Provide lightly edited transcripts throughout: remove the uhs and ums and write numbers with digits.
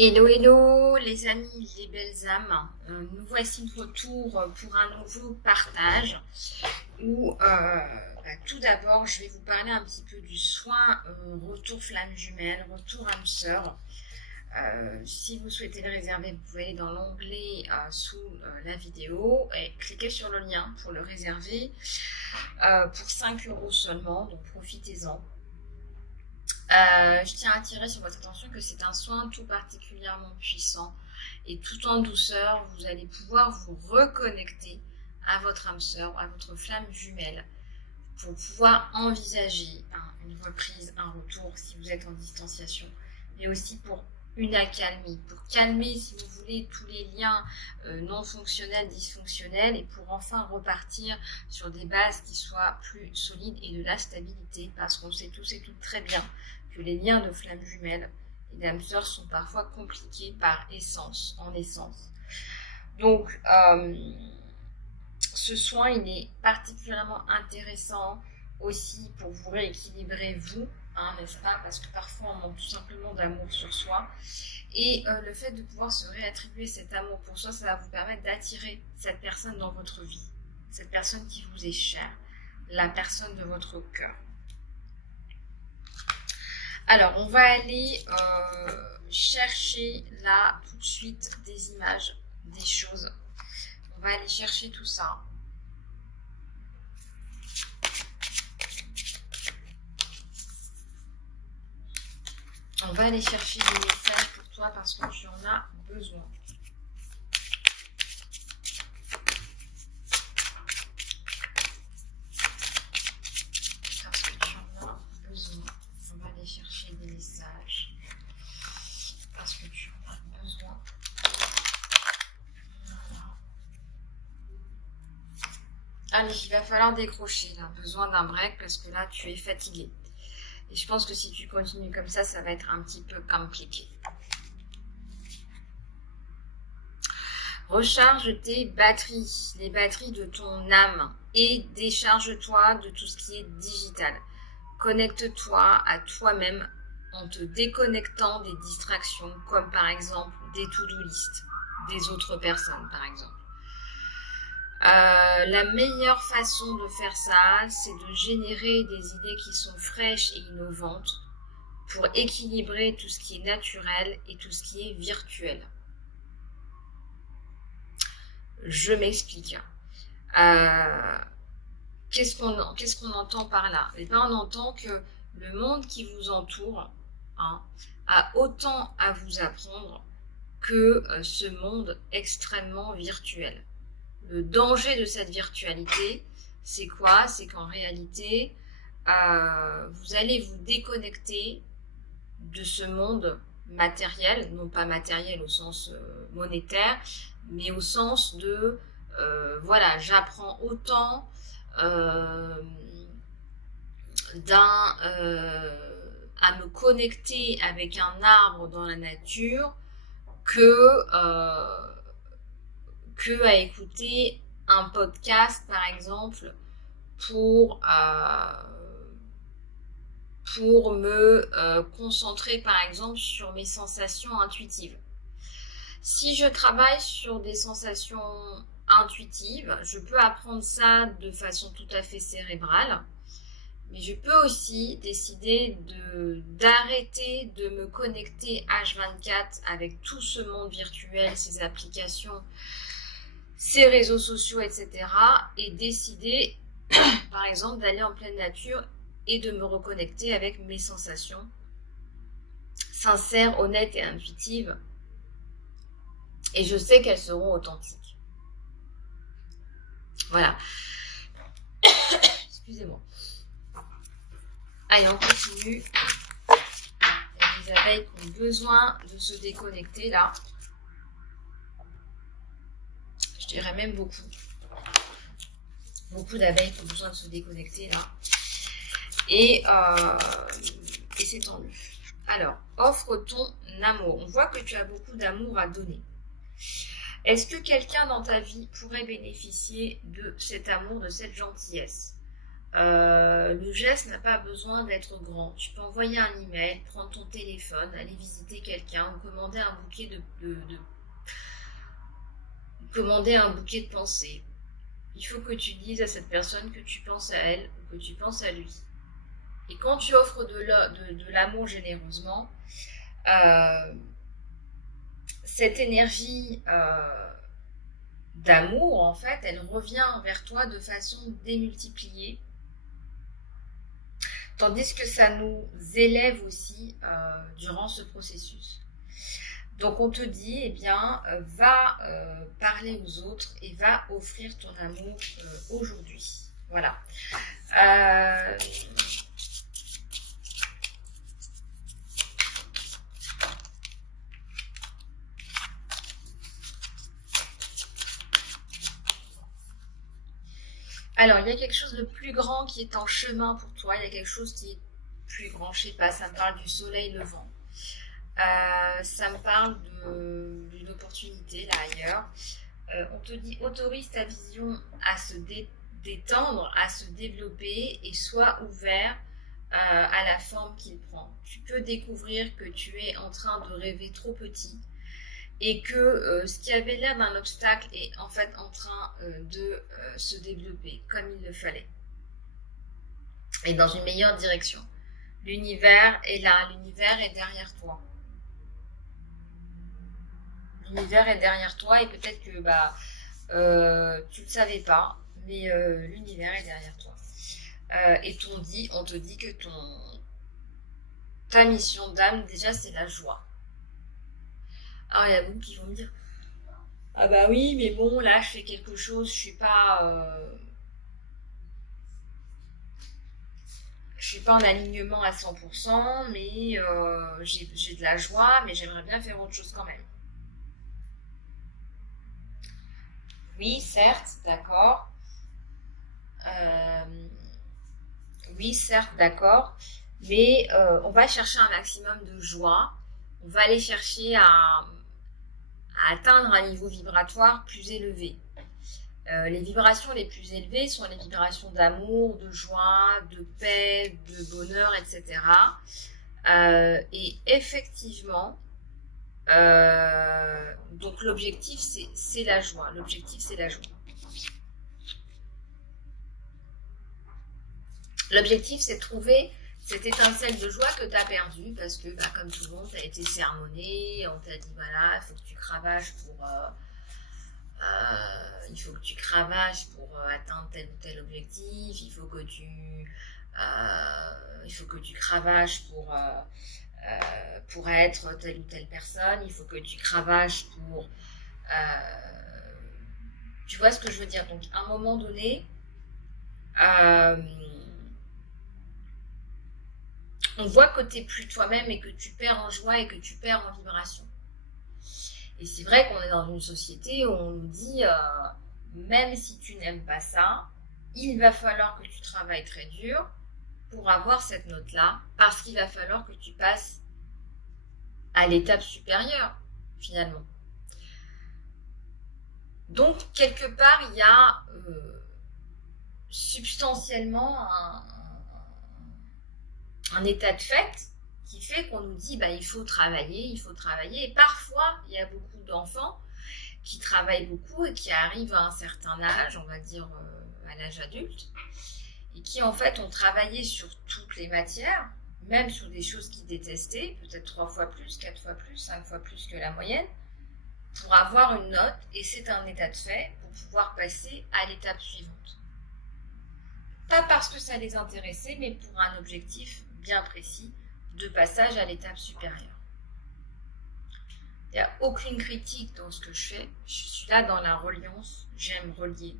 Hello, hello les amis, les belles âmes. Nous voici de retour pour un nouveau partage où tout d'abord je vais vous parler un petit peu du soin retour flamme jumelle, retour âme sœur. Si vous souhaitez le réserver, vous pouvez aller dans l'onglet sous la vidéo et cliquer sur le lien pour le réserver pour 5 € seulement, donc profitez-en. Je tiens à attirer sur votre attention que c'est un soin tout particulièrement puissant et tout en douceur, vous allez pouvoir vous reconnecter à votre âme sœur, à votre flamme jumelle pour pouvoir envisager une reprise, un retour si vous êtes en distanciation, mais aussi pour une accalmie, pour calmer si vous voulez tous les liens non fonctionnels, dysfonctionnels et pour enfin repartir sur des bases qui soient plus solides et de la stabilité parce qu'on sait tous et toutes très bien que les liens de flamme jumelle et d'âme sœur sont parfois compliqués par essence, en essence. Donc, ce soin, il est particulièrement intéressant aussi pour vous rééquilibrer vous, n'est-ce pas? Parce que parfois on manque tout simplement d'amour sur soi. Et le fait de pouvoir se réattribuer cet amour pour soi, ça va vous permettre d'attirer cette personne dans votre vie, cette personne qui vous est chère, la personne de votre cœur. Alors, on va aller chercher là tout de suite des images, des choses. On va aller chercher tout ça. On va aller chercher des messages pour toi parce que tu en as besoin. Parce que tu en as besoin. On va aller chercher des messages. Parce que tu en as besoin. Voilà. Allez, il va falloir décrocher là. Besoin d'un break parce que là, tu es fatigué. Et je pense que si tu continues comme ça, ça va être un petit peu compliqué. Recharge tes batteries, les batteries de ton âme et décharge-toi de tout ce qui est digital. Connecte-toi à toi-même en te déconnectant des distractions comme par exemple des to-do list, des autres personnes par exemple. La meilleure façon de faire ça, c'est de générer des idées qui sont fraîches et innovantes pour équilibrer tout ce qui est naturel et tout ce qui est virtuel. Je m'explique. Qu'est-ce qu'on entend par là? Eh bien, on entend que le monde qui vous entoure a autant à vous apprendre que ce monde extrêmement virtuel. Le danger de cette virtualité, c'est quoi? C'est qu'en réalité, vous allez vous déconnecter de ce monde matériel, non pas matériel au sens monétaire, mais au sens de, voilà, j'apprends autant à me connecter avec un arbre dans la nature que à écouter un podcast par exemple pour me concentrer par exemple sur mes sensations intuitives. Si je travaille sur des sensations intuitives, je peux apprendre ça de façon tout à fait cérébrale, mais je peux aussi décider d'arrêter de me connecter H24 avec tout ce monde virtuel, ces applications, ces réseaux sociaux, etc. et décider, par exemple, d'aller en pleine nature et de me reconnecter avec mes sensations sincères, honnêtes et intuitives. Et je sais qu'elles seront authentiques. Voilà. Excusez-moi. Allez, on continue. Il y a des abeilles qui ont besoin de se déconnecter là. Je dirais même beaucoup. Beaucoup d'abeilles qui ont besoin de se déconnecter là. Et c'est tant mieux. Alors, offre ton amour. On voit que tu as beaucoup d'amour à donner. Est-ce que quelqu'un dans ta vie pourrait bénéficier de cet amour, de cette gentillesse? Le geste n'a pas besoin d'être grand. Tu peux envoyer un email, prendre ton téléphone, aller visiter quelqu'un ou commander un bouquet commander un bouquet de pensées. Il faut que tu dises à cette personne que tu penses à elle ou que tu penses à lui. Et quand tu offres de l'amour généreusement, cette énergie d'amour, en fait, elle revient vers toi de façon démultipliée, tandis que ça nous élève aussi durant ce processus. Donc on te dit, eh bien, va parler aux autres et va offrir ton amour aujourd'hui. Voilà. Alors, il y a quelque chose de plus grand qui est en chemin pour toi. Il y a quelque chose qui est plus grand, je sais pas, ça me parle du soleil levant. Ça me parle d'une opportunité là ailleurs. On te dit autorise ta vision à se détendre, à se développer et sois ouvert à la forme qu'il prend. Tu peux découvrir que tu es en train de rêver trop petit et que ce qui avait l'air d'un obstacle est en fait en train de se développer comme il le fallait et dans une meilleure direction. L'univers est là, l'univers est derrière toi. L'univers est derrière toi et peut-être que tu ne le savais pas, mais l'univers est derrière toi. Et on te dit que ta mission d'âme, déjà, c'est la joie. Alors, il y a beaucoup qui vont me dire, ah bah oui, mais bon, là, je fais quelque chose, je suis pas en alignement à 100%, mais j'ai de la joie, mais j'aimerais bien faire autre chose quand même. Oui, certes, d'accord. Oui, certes, d'accord. Mais on va chercher un maximum de joie. On va aller chercher à atteindre un niveau vibratoire plus élevé. Les vibrations les plus élevées sont les vibrations d'amour, de joie, de paix, de bonheur, etc. Et effectivement, donc l'objectif c'est la joie. L'objectif c'est la joie. L'objectif c'est de trouver cette étincelle de joie que tu as perdue parce que comme tout le monde, tu as été sermonné, on t'a dit voilà, il faut que tu cravaches pour atteindre tel ou tel objectif, il faut que tu cravaches pour être telle ou telle personne, il faut que tu cravaches pour tu vois ce que je veux dire. Donc à un moment donné on voit que tu n'es plus toi-même et que tu perds en joie et que tu perds en vibration. Et c'est vrai qu'on est dans une société où on nous dit, même si tu n'aimes pas ça, il va falloir que tu travailles très dur pour avoir cette note-là, parce qu'il va falloir que tu passes à l'étape supérieure, finalement. Donc, quelque part, il y a substantiellement un état de fait qui fait qu'on nous dit il faut travailler. Et parfois, il y a beaucoup d'enfants qui travaillent beaucoup et qui arrivent à un certain âge, on va dire à l'âge adulte, et qui en fait ont travaillé sur toutes les matières, même sur des choses qu'ils détestaient, peut-être 3 fois plus, 4 fois plus, 5 fois plus que la moyenne, pour avoir une note, et c'est un état de fait pour pouvoir passer à l'étape suivante. Pas parce que ça les intéressait, mais pour un objectif bien précis de passage à l'étape supérieure. Il n'y a aucune critique dans ce que je fais. Je suis là dans la reliance. J'aime relier.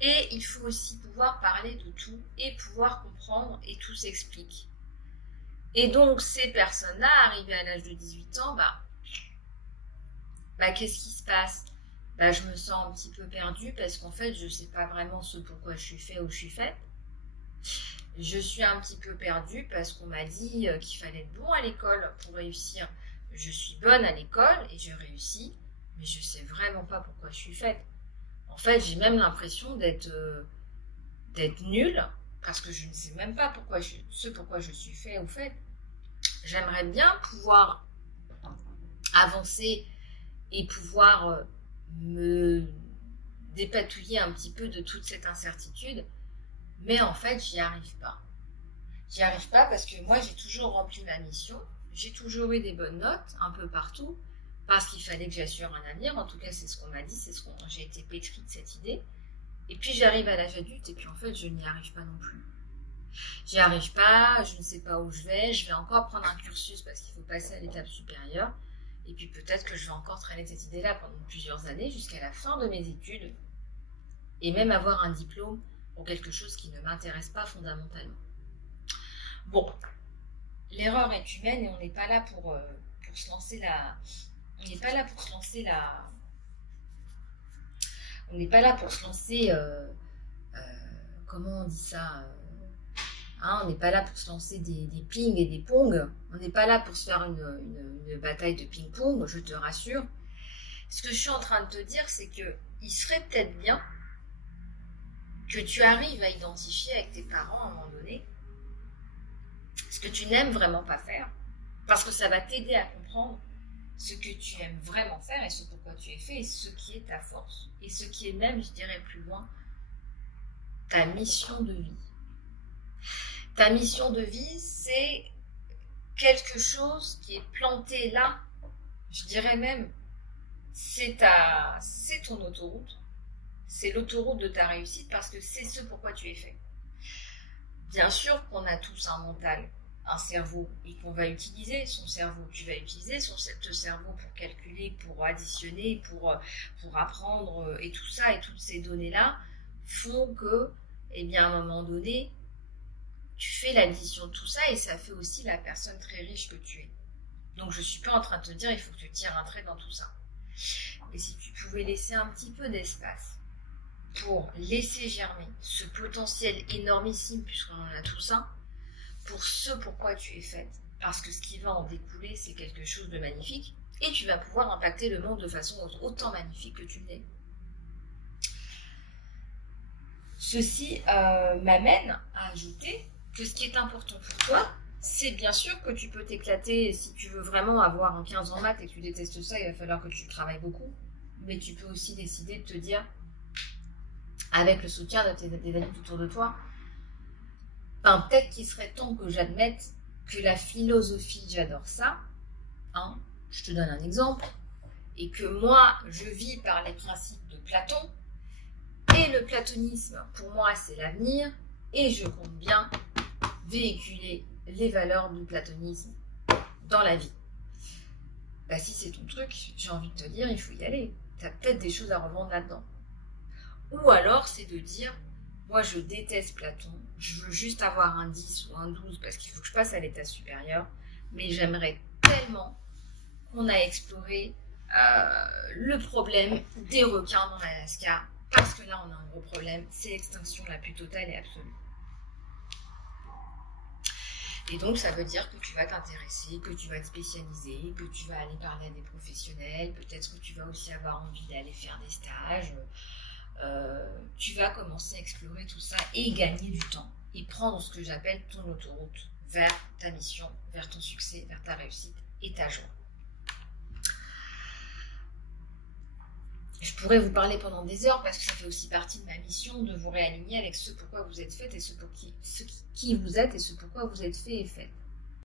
Et il faut aussi pouvoir parler de tout et pouvoir comprendre et tout s'explique. Et donc, ces personnes-là, arrivées à l'âge de 18 ans, qu'est-ce qui se passe ? Je me sens un petit peu perdue parce qu'en fait, je ne sais pas vraiment ce pourquoi je suis fait ou je suis faite. Je suis un petit peu perdue parce qu'on m'a dit qu'il fallait être bon à l'école pour réussir. Je suis bonne à l'école et je réussis, mais je ne sais vraiment pas pourquoi je suis faite. En fait, j'ai même l'impression d'être d'être nulle, parce que je ne sais même pas pourquoi je suis fait ou faite. J'aimerais bien pouvoir avancer et pouvoir me dépatouiller un petit peu de toute cette incertitude, mais en fait, j'y arrive pas. J'y arrive pas parce que moi, j'ai toujours rempli ma mission, j'ai toujours eu des bonnes notes un peu partout, parce qu'il fallait que j'assure un avenir. En tout cas, c'est ce qu'on m'a dit, j'ai été pétrie de cette idée. Et puis j'arrive à l'âge adulte et puis en fait, je n'y arrive pas non plus. J'y arrive pas, je ne sais pas où je vais encore prendre un cursus parce qu'il faut passer à l'étape supérieure. Et puis peut-être que je vais encore traîner cette idée-là pendant plusieurs années jusqu'à la fin de mes études et même avoir un diplôme pour quelque chose qui ne m'intéresse pas fondamentalement. Bon, l'erreur est humaine et on n'est pas là pour se lancer la... On n'est pas là pour se lancer la... On n'est pas là pour se lancer... comment on dit ça on n'est pas là pour se lancer des ping et des pong. On n'est pas là pour se faire une bataille de ping-pong, je te rassure. Ce que je suis en train de te dire, c'est qu'il serait peut-être bien que tu arrives à identifier avec tes parents à un moment donné ce que tu n'aimes vraiment pas faire, parce que ça va t'aider à comprendre ce que tu aimes vraiment faire et ce pourquoi tu es fait et ce qui est ta force. Et ce qui est même, je dirais plus loin, ta mission de vie. Ta mission de vie, c'est quelque chose qui est planté là, je dirais même, c'est ton autoroute, c'est l'autoroute de ta réussite parce que c'est ce pourquoi tu es fait. Bien sûr qu'on a tous un mental, un cerveau et qu'on va utiliser son cerveau. Tu vas utiliser ce cerveau pour calculer, pour additionner, pour apprendre et tout ça et toutes ces données-là font que, eh bien, à un moment donné, tu fais l'addition de tout ça et ça fait aussi la personne très riche que tu es. Donc je ne suis pas en train de te dire il faut que tu tires un trait dans tout ça. Mais si tu pouvais laisser un petit peu d'espace pour laisser germer ce potentiel énormissime, puisqu'on en a tout ça, pour ce pourquoi tu es faite, parce que ce qui va en découler, c'est quelque chose de magnifique, et tu vas pouvoir impacter le monde de façon autant magnifique que tu l'es. Ceci m'amène à ajouter que ce qui est important pour toi, c'est bien sûr que tu peux t'éclater. Si tu veux vraiment avoir un 15 en maths et que tu détestes ça, il va falloir que tu travailles beaucoup. Mais tu peux aussi décider de te dire, avec le soutien des adultes autour de toi, peut-être qu'il serait temps que j'admette que la philosophie, j'adore ça. Je te donne un exemple. Et que moi, je vis par les principes de Platon. Et le platonisme, pour moi, c'est l'avenir. Et je compte bien véhiculer les valeurs du platonisme dans la vie. Si c'est ton truc, j'ai envie de te dire, il faut y aller. Tu as peut-être des choses à revendre là-dedans. Ou alors, c'est de dire, moi je déteste Platon, je veux juste avoir un 10 ou un 12 parce qu'il faut que je passe à l'état supérieur, mais j'aimerais tellement qu'on a exploré le problème des requins dans l'Alaska, parce que là on a un gros problème, c'est l'extinction la plus totale et absolue. Et donc, ça veut dire que tu vas t'intéresser, que tu vas te spécialiser, que tu vas aller parler à des professionnels, peut-être que tu vas aussi avoir envie d'aller faire des stages. Tu vas commencer à explorer tout ça et gagner du temps. Et prendre ce que j'appelle ton autoroute vers ta mission, vers ton succès, vers ta réussite et ta joie. Je pourrais vous parler pendant des heures parce que ça fait aussi partie de ma mission de vous réaligner avec ce pourquoi vous êtes fait et ce qui vous êtes et ce pourquoi vous êtes fait et fait.